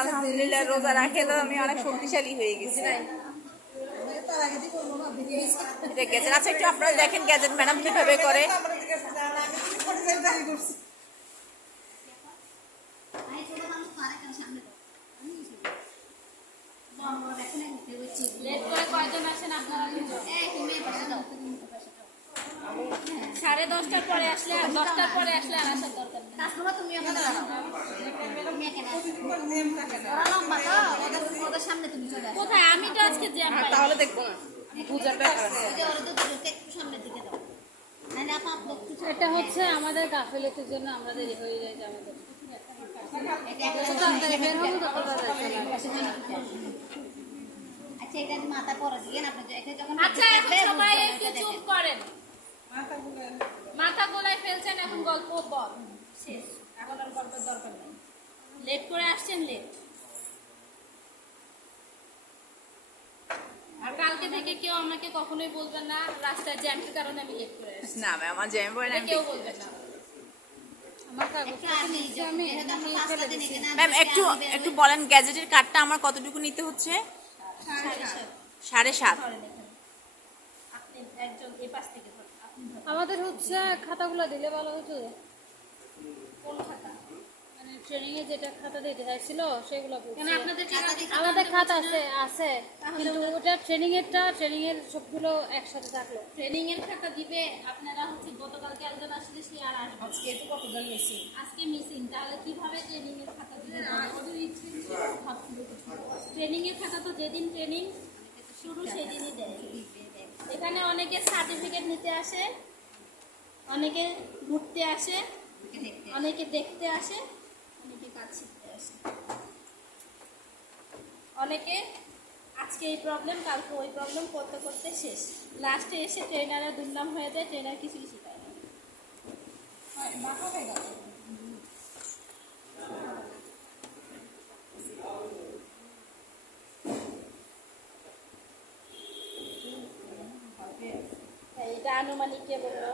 আলহামদুলিল্লাহ রোজা রাখে তো আমি অনেক শক্তিশালী হয়ে গেছি। গ্যাজেট আচ্ছা একটু আপনারা দেখেন গ্যাজেট ম্যাডাম কিভাবে করে। সাড়ে 10টার পরে আসলে আর 10টার পরে আসলে আর আসার দরকার নেই। কোথায় আমি তো আজকে তাহলে দেখবো এটা হচ্ছে আমাদের গাফিলতির জন্য আমরা দেরি হয়ে যায় আমাদের। আচ্ছা এটা মাথা পরে দিয়েন আপনি যখন আচ্ছা এখন সবাই একটু চুপ করেন। মাথা গোলায় ফেলছেন এখন গল্প বল শেষ। এখন আর গল্পের দরকার নেই। লেট করে আসছেন লেট। আর কালকে থেকে কেউ আমাকে কখনোই বলবেন না রাস্তায় জ্যামের কারণে আমি লেট করে আসছি। না ম্যাম আমার জ্যাম পড়ে না কেউ বলবেন না। ম্যাম একটু একটু বলেন গ্যাজেটের কার্ডটা আমার কতটুকু নিতে হচ্ছে? 7.5। আপনি একজন এই পাশ থেকে আমাদের হচ্ছে খাতাগুলো দিলে ভালো হতো। কোন খাতা? মানে ট্রেনিং এ যেটা খাতা দিতে চাইছিল সেগুলো কেন আপনাদের আমাদের খাতা আছে কিন্তু ওটা ট্রেনিং এর সবগুলো একসাথে থাকলো। ট্রেনিং এর খাতা দিবে আপনারা হচ্ছে গতকালকে একজন আসলে সে আর আসবে আজকে তো কতজন মিসিং। আজকে মিসিং তাহলে কিভাবে ট্রেনিং এর খাতা দিবে? ট্রেনিং এর খাতা তো যেদিন ট্রেনিং শুরু সেদিনই দেয়। এখানে অনেকে সার্টিফিকেট নিতে আসে, অনেকে ঘুরতে আসে, অনেকে দেখতে আসে, অনেকে কাজ শিখতে আসে, অনেকে আজকে এই প্রবলেম কালকে ওই প্রবলেম করতে করতে শেষ। লাস্টে এসে ট্রেনারের দুর্নাম হয়ে যায়, ট্রেনার কিছুই শেখায় না। এটা আনুমানিক কে বললো?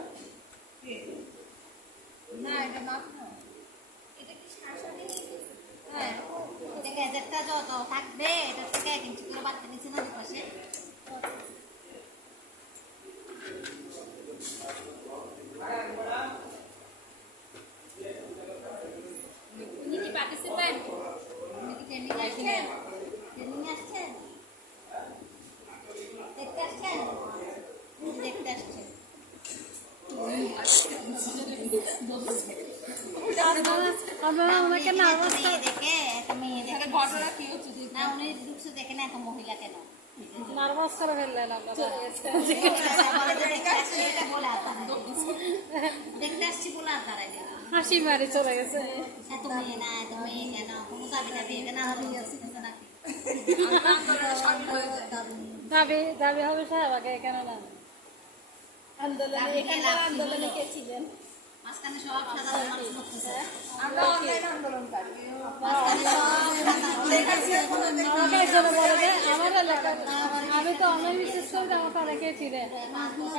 না এটা মাপ না এটা কি শাসনে হ্যাঁ এটা গ্যাজেটটা যত থাকবে এটা থেকে 1 ইঞ্চি করে বাড়তে নিচে না পাশে উনি কি পার্টিসিপেন্ট? আপনি কি ট্রেনিং আসছেন? ট্রেনিং আসছেন? দেখতে আসছেন? দেখতে আসছেন আপনারা ওনাকে নার্ভাস দেখে তুমি দেখে ঘটনা কি হচ্ছে না উনি ঢুকছে দেখে না একটা মহিলা কেন নার্ভাস করে ফেললেন আপনারা। দেখতে আসছি বলে আর তারাই হাসি মারি চলে গেছে। এত মেয়ে না এত মেয়ে কেন কোনো দাবি দাবি এখানে দাবি হবে সাহেবাকে কেন না? আন্দোলনে এখানে আন্দোলনে কে ছিলেন? মাঝখানে সব সাধারণ মানুষ করতেছে আমরা অনলাইন আন্দোলনকারী। আমাকে একজন বলে যে আমার এলাকা আমি তো অনলাইন বিশেষ করে আমাকে অনেকে চিনে।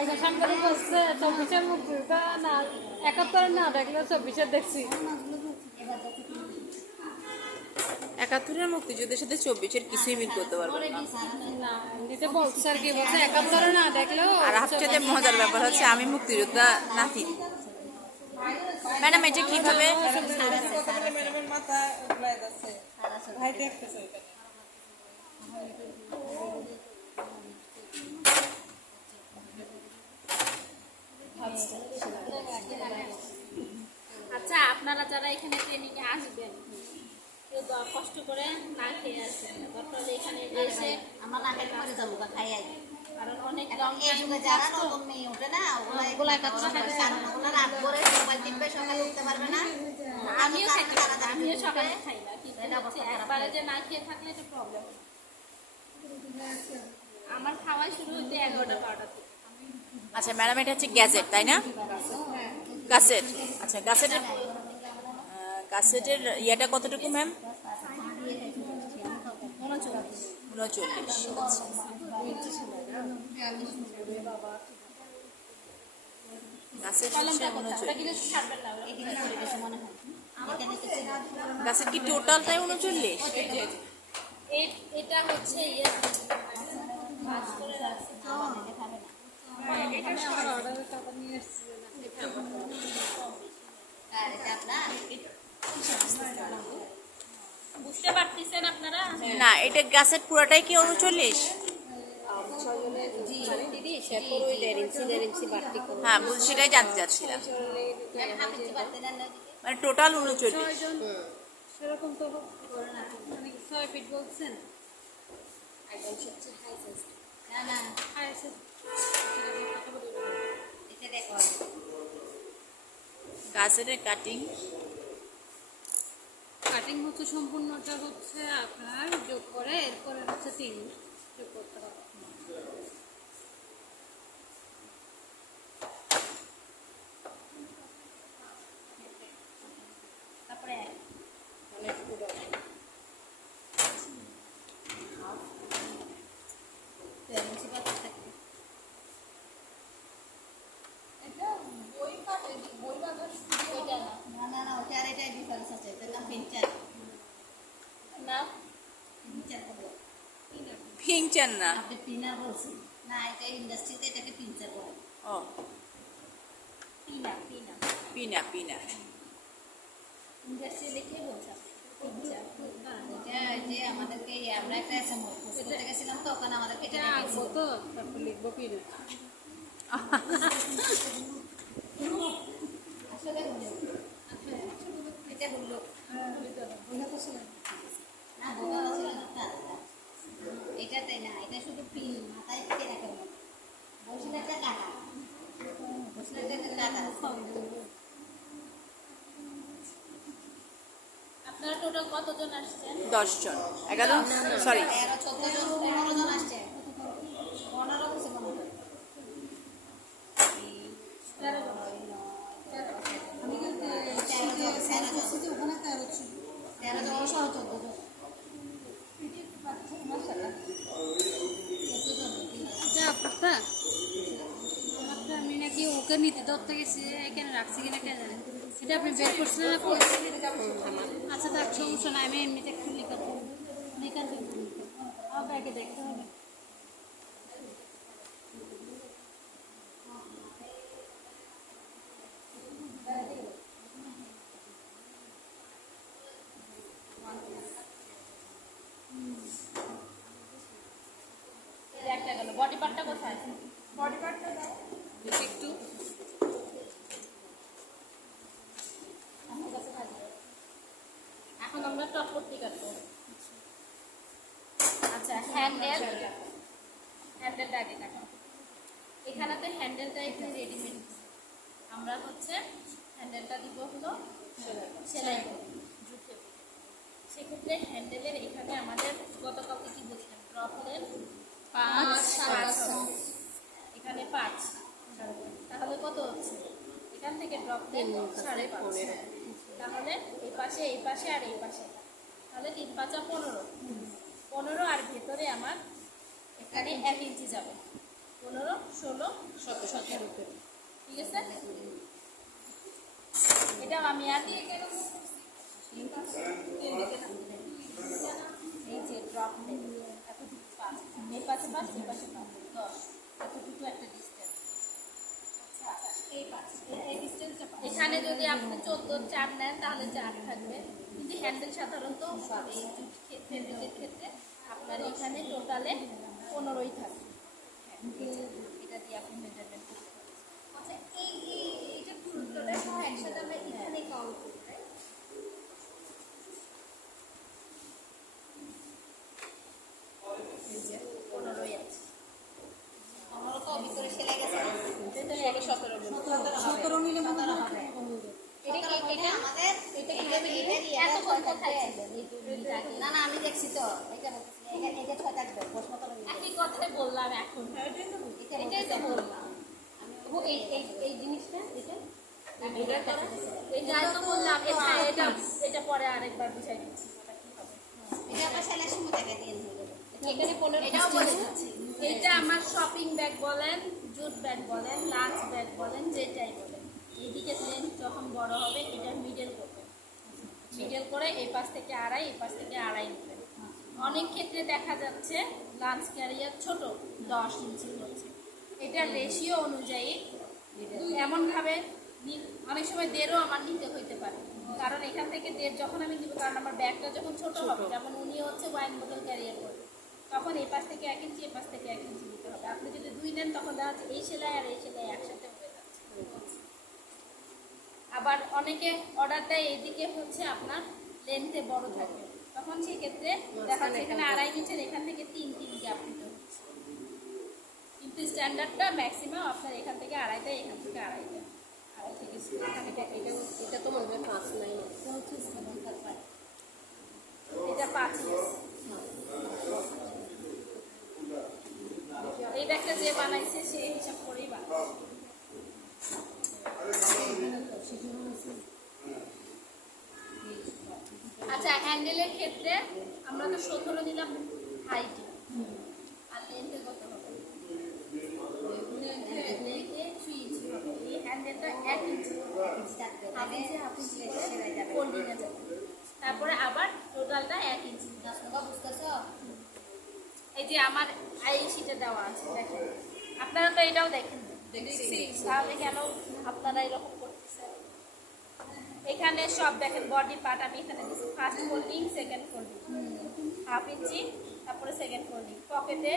একটা সাংবাদিক বলছে 24-এর মুক্তিযোদ্ধা না 71 না দেখলে 24-এর দেখছি। 71-এর মুক্তিযুদ্ধের সাথে 24-এর কিছুই মিল করতে পারবো না। না নিতে বলছে আর কি বলছে 71 না দেখলেও। আর সবচেয়ে মজার ব্যাপার হচ্ছে আমি মুক্তিযোদ্ধা নাতি। ম্যাডাম এটা কিভাবে? ম্যাডামের মাথা ঘুরায় যাচ্ছে ভাই দেখতেছে ওইখানে। আচ্ছা আপনারা যারা এখানে ট্রেনিং এ আসবেন কেউ কষ্ট করে না খেয়ে আসবেন, দরকার হলে এখানে এসে আমরা না খেতে পারে যাবো খাই আই কারণ অনেক লং এই যুগে যারা নতুন মেয়ে ওঠে না ওগুলা রাত করে মোবাইল টিপবে সকালে উঠতে পারবে না আমিও সকালে খাই না, কিন্তু হচ্ছে একবারে যে না খেয়ে থাকলে এটা প্রবলেম। আমার খাওয়াই শুরু হইতে 11টা-12টা থেকে। আচ্ছা ম্যাডাম এটা হচ্ছে গ্যাজেট তাই না? গ্যাজেট। আচ্ছা গ্যাজেটের ইয়েটা কতটুকু ম্যাম? 39। কলমটা কোথায়? ওটা কিন্তু ছাড়বেন না, ওরা এদিকে পরিবেশ মনে হয় এখানে কিছু গাছের কি টোটালটাই 39? এটা হচ্ছে ইয়ে ভাঁজ করে রাখছি। আমার অর্ডারের টাকা নিয়ে এসেছি আর এটা আপনার বুঝতে পারতেছেন আপনারা? না, এটা গাছের পুরাটাই কি 39? হ্যাঁ, সেটাই জানতে চাচ্ছিলাম। বুঝতে পারতেন না মানে টোটাল 39। সেরকম তো মানে 6 ফিট বলছেন। না না আর এসে এটা দেখো গাছের কাটিং কাটিং হচ্ছে সম্পূর্ণটা হচ্ছে আপনার যোগ করে এরপরে হচ্ছে 3 যোগ করতে হবে। তারপরে না না না ওটা আর এটাই ডিফারেন্স আছে এটার নাম পিঞ্চার না পিঞ্চার বলে ফিংচার না। আপনি পিনার বলছেন না এটা ইন্ডাস্ট্রিতে এটাকে পিঞ্চার বলে ও, পিনা পিনা পিনা পিনা। ইন্ডাস্ট্রি লিখে বলছেন পিকচার। এটা যে আমাদেরকে আমরা একটা এসএমএস করতে গেছিলাম তো ওখানে আমাদেরকে এটা এটা দেখিয়েছিল। আঁকবো তো তারপর লিখবো পিরিয়ড। আসলে এটা হলো না বোকা ছিল না তা এটাতে না এটা শুধু পিন মাথায় থেকে রাখা হবে বসিলাটা কাটা বসিলাটা কাটা আপনারা টোটাল কতজন আসছেন? 10 জন, 11, সরি 13 14 জন 15 জন আসছে 15 বসে 15 এটা আপনারটা আমারটা আমি নাকি ওকে নিতে ধরতে গেছি এখানে রাখছি কিনা কে জানে। এটা আপনি বের করছেন না কই? আচ্ছা তার সমস্যা নাই আমি এমনিতে একটু লিখে দেবো লিখে দেবো আমার ব্যাগে দেখতে হবে। একটা গেল বডি পার্টটা কোথায়? বডি পার্টটা একটু এখন আমরা টপ পট্টি কাটবো। আচ্ছা হ্যান্ডেলটা আগে কাটো। এখানেতে হ্যান্ডেলটা একটু রেডিমেড, আমরা হচ্ছে হ্যান্ডেলটা দিব হলো সেলাই করে জুটে। সেক্ষেত্রে হ্যান্ডেলের এখানে আমাদের গতকালকে কি বলছিলাম ড্রপ হলেন 5 এখানে 5 তাহলে কত হচ্ছে? এখান থেকে ড্রপ দেন 5.5 তাহলে এই পাশে আর এই পাশে তাহলে 3 5 15 আর ভেতরে আমার এখানে 1 ইঞ্চি যাবে 15 16 17 ঠিক আছে। এটা আমি আর দিয়ে কেন এই যে ড্রপ নেই এতটুকু 5 এই পাশে 5 এই পাশে 5 10 এতটুকু একটা ডিস্টেন্স। এখানে যদি আপনি 14 4 নেন তাহলে 4 থাকবে, কিন্তু হ্যান্ডেল সাধারণত এই ফেব্রিকের ক্ষেত্রে আপনার এখানে টোটালে 15ই থাকবে। এটা দিয়ে আপনি মেজারমেন্ট করতে পারেন। আচ্ছা এইটা পুরোটা একসাথে আমরা এখানে কাউন্ট করি এই যে 15ই আছে। আমরা তো ভিতরে সেলাই গেছে এটা 17 নিলে মনে হবে এটা আমাদের এত কোথায় ছিলেন? এই দুইটা আগে। না না আমি দেখছি তো এখানে এটা 6 থাকবে প্রশ্ন তো একই কথাই বললাম এখন। এটাই তো বললাম। এই জিনিসটা এটা এটাই তো বললাম। এটা পরে আরেকবার বুঝাই দিচ্ছি ওটা কি হবে। এটা আমরা সেলাই সময় থেকে দিয়ে দিই এখানে 15 এটাও বলে দিচ্ছি। এটা আমার শপিং ব্যাগ বলেন, জুট ব্যাগ বলেন, লাঞ্চ ব্যাগ বলেন, যেটাই বলেন। এইদিকে লেন্থ যখন বড় হবে এটা মিডল করবেন। মিডল করে এই পাশ থেকে আড়াই, এই পাশ থেকে আড়াই নেবেন। অনেক ক্ষেত্রে দেখা যাচ্ছে লাঞ্চ ক্যারিয়ার ছোট 10 ইঞ্চি হচ্ছে, এটার রেশিও অনুযায়ী এমনভাবে অনেক সময় 1.5ও আমার নিতে হইতে পারে, কারণ এখান থেকে 1.5 যখন আমি দিব, কারণ আমার ব্যাগটা যখন ছোট হবে, যেমন উনি হচ্ছে ওয়াইন বোতল ক্যারিয়ার করবে, তখন এই পাশ থেকে 1 ইঞ্চি, এই পাশ থেকে 1 ইঞ্চি দিতে হবে। আপনি যদি 2 নেন তখন দেখা যাচ্ছে এই সেলাই আর এই সেলাই একসাথে হয়ে যাচ্ছে। আবার অনেকে অর্ডার দেয় এইদিকে হচ্ছে আপনার লেন্থে বড় থাকে, তখন সেক্ষেত্রে দেখা যাচ্ছে এখানে 2.5 ইঞ্চের এখান থেকে 3 গ্যাপ দিতে হচ্ছে, কিন্তু স্ট্যান্ডার্ডটা ম্যাক্সিমাম আপনার এখান থেকে আড়াইটা, এখান থেকে আড়াইটা, আড়াই থেকে এখানে এটা তো মনে হয় 5 নাই, এটা 5 ইঞ্চি। এই ব্যাগটা যে বানাইছে সে হিসাব করেই বানায়। আচ্ছা, হ্যান্ডেলের ক্ষেত্রে আমরা তো 17 নিলাম হাইট, আর লেন্থে কত হবে? লেন্থে 3 ইঞ্চি হবে। এই হ্যান্ডেলটা 1 ইঞ্চি, হাফ ইঞ্চি ফোল্ডিংয়ে যাবে, তারপরে আবার টোটালটা 1 ইঞ্চি। বুঝতেছো? এই যে আমার এই শিটে দেওয়া আছে, দেখেন আপনারা তো এটাও দেখেন, তাহলে কেন আপনারা এরকম করতেছেন? এখানে সব দেখেন বডি পার্ট আমি এখানে দিচ্ছি, first folding, second folding, half inch, তারপরে সেকেন্ড ফোল্ডিং, পকেটে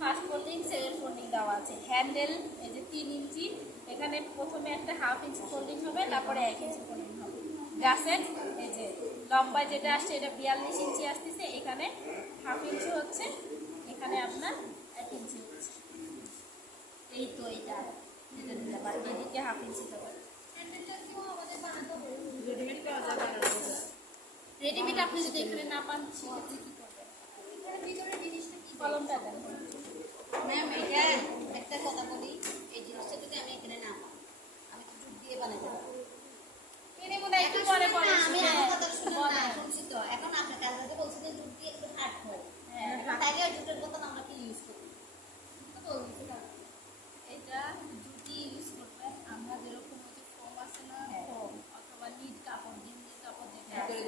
ফার্স্ট ফোল্ডিং, সেকেন্ড ফোল্ডিং দেওয়া আছে। হ্যান্ডেল এই যে 3 ইঞ্চি, এখানে প্রথমে একটা হাফ ইঞ্চি ফোল্ডিং হবে, তারপরে 1 ইঞ্চি ফোল্ডিং হবে। গাছের এই যে লম্বায় যেটা আসছে এটা 42 ইঞ্চি আসতেছে, এখানে হাফ ইঞ্চি হচ্ছে, এখানে আপনার 1 ইঞ্চি হচ্ছে। এই তো এইটা যেটা দিতে পারবে, এদিকে হাফ ইঞ্চি দেবে। রেডিমেড পাওয়া যায় বানানো। রেডিমেড আপনি যদি এখানে না পান সেক্ষেত্রে কি করবেন? কলমটা দেন। ম্যাম, এটা একটা কথা বলি, এই জিনিসটা যদি আমি এখানে না পাই, আমি তো জুট দিয়ে বানাতে পারবো। এনে মনে হয় একটু পরে পরে আমি শিখে আমার কথা শুনুন না, বলেন। শুনছি তো। এখন আপনার কাছে বলছি যে জুট দিয়ে একটু হার্ড হয়, হ্যাঁ। তাইলে ওই জুটের বদল আমরা কি ইউজ করি? এটা জুটি ইউজ করবে, আমরা যেরকম ওই যে ফোম আছে না, ফোম অথবা নিট কাপড়, জিন্সের কাপড় যেটা আছে,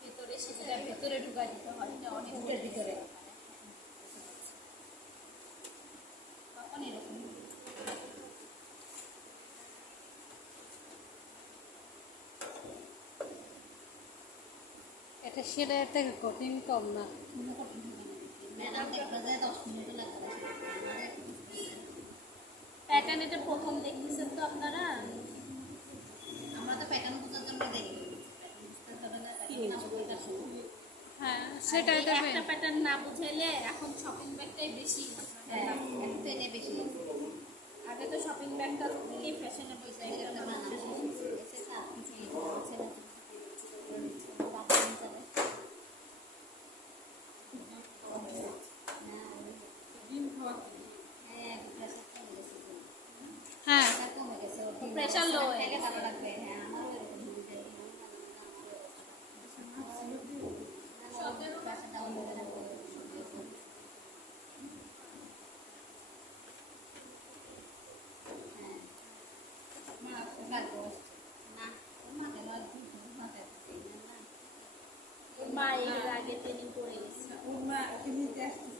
ভেতরে সেটা ভেতরে ঢুকাই দিতে হয়, এটা অনেক জুটের ভিতরে। তখন এরকম হবে। এটা সেলাইয়ের থেকে কঠিন কম না। ম্যাডাম দেখবে যে 10 মিনিট লাগবে। প্যাটার্ন এটা প্রথম দেখতেছেন তো আপনারা, আমরা তো প্যাটার্ন বোঝার জন্য দেখি। হ্যাঁ সেটাই এই দেবে। একটা প্যাটার্ন না বুঝাইলে এখন শপিং ব্যাগটাই বেশি। হ্যাঁ, এখন তো এনে বেশি। আগে তো শপিং ব্যাগটা থেকেই ফ্যাশনেবল এটা একটা বানানো এসে সাত কিছু আছে না। হ্যাঁ, প্রেশার লো হয়ে গেছে। ভালো লাগবে। হ্যাঁ, আমারও এরকম ডিজাইন। মা এর আগে ট্রেনিং করে গেছে। ওর মা নিতে আসতেছে।